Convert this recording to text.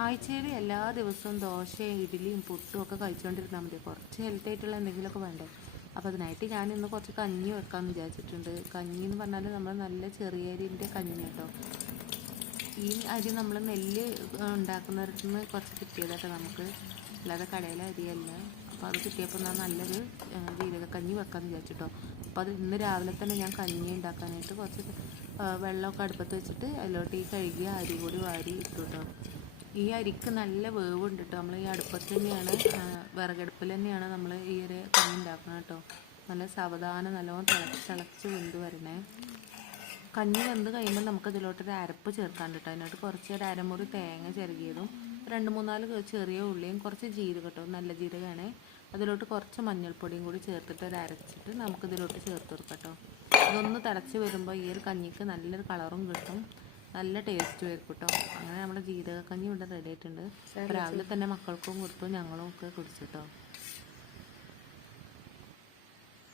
ആഴ്ചയിൽ എല്ലാ ദിവസവും ദോശയും ഇഡ്ഡലിയും പുട്ടും ഒക്കെ കഴിച്ചുകൊണ്ടിരുന്നാൽ മതി. കുറച്ച് ഹെൽത്തി ആയിട്ടുള്ള എന്തെങ്കിലുമൊക്കെ വേണ്ടേ. അപ്പോൾ അതിനായിട്ട് ഞാൻ ഇന്ന് കുറച്ച് കഞ്ഞി വെക്കാമെന്ന് വിചാരിച്ചിട്ടുണ്ട്. കഞ്ഞി എന്ന് പറഞ്ഞാൽ നമ്മൾ നല്ല ചെറിയ അരിൻ്റെ കഞ്ഞി കേട്ടോ. ഈ അരി നമ്മൾ നെല്ല് ഉണ്ടാക്കുന്നിടത്തു നിന്ന് കുറച്ച് കിട്ടിയതാട്ടോ നമുക്ക്, അല്ലാതെ കടയിലെ അരിയല്ല. അപ്പോൾ അത് കിട്ടിയപ്പോൾ ഞാൻ നല്ലൊരു ജീരകക്കഞ്ഞി വെക്കാമെന്ന് വിചാരിച്ചിട്ടോ. അപ്പോൾ അത് ഇന്ന് രാവിലെ തന്നെ ഞാൻ കഞ്ഞി ഉണ്ടാക്കാനായിട്ട് കുറച്ച് വെള്ളമൊക്കെ അടുപ്പത്ത് വെച്ചിട്ട് അതിലോട്ട് ഈ കഴുകിയ അരി കൂടി വാരി ഇട്ടു കേട്ടോ. ഈ അരിക്ക് നല്ല വേവുണ്ട് കേട്ടോ. നമ്മൾ ഈ അടുപ്പത്ത് തന്നെയാണ്, വിറകടുപ്പിൽ തന്നെയാണ് നമ്മൾ ഈ ഒരു കഞ്ഞി ഉണ്ടാക്കുന്നത് കേട്ടോ. നല്ല സാവധാനം നല്ലോണം തിളച്ച് വെന്ത് വരണേ. കഞ്ഞി വെന്ത് കഴിയുമ്പോൾ നമുക്ക് ഇതിലോട്ടൊരു അരപ്പ് ചേർക്കാൻ കേട്ടോ. അതിനോട്ട് കുറച്ച് ഒരു അരമുറി തേങ്ങ ചിരകിയതും 2-3 ചെറിയ ഉള്ളിയും കുറച്ച് ജീരകം കേട്ടോ, നല്ല ജീരകമാണ്. അതിലോട്ട് കുറച്ച് മഞ്ഞൾപ്പൊടിയും കൂടി ചേർത്തിട്ട് ഒരു അരച്ചിട്ട് നമുക്കിതിലോട്ട് ചേർത്ത് കൊടുക്കാം കേട്ടോ. ഇതൊന്ന് തിളച്ച് വരുമ്പോൾ ഈ ഒരു കഞ്ഞിക്ക് നല്ലൊരു കളറും കിട്ടും, നല്ല ടേസ്റ്റ് വരും കേട്ടോ. അങ്ങനെ നമ്മുടെ ജീരകക്കഞ്ഞി ഇവിടെ റെഡി ആയിട്ടുണ്ട്. രാവിലെ തന്നെ മക്കൾക്കും കൊടുത്തു, ഞങ്ങളും ഒക്കെ കുടിച്ചിട്ടോ.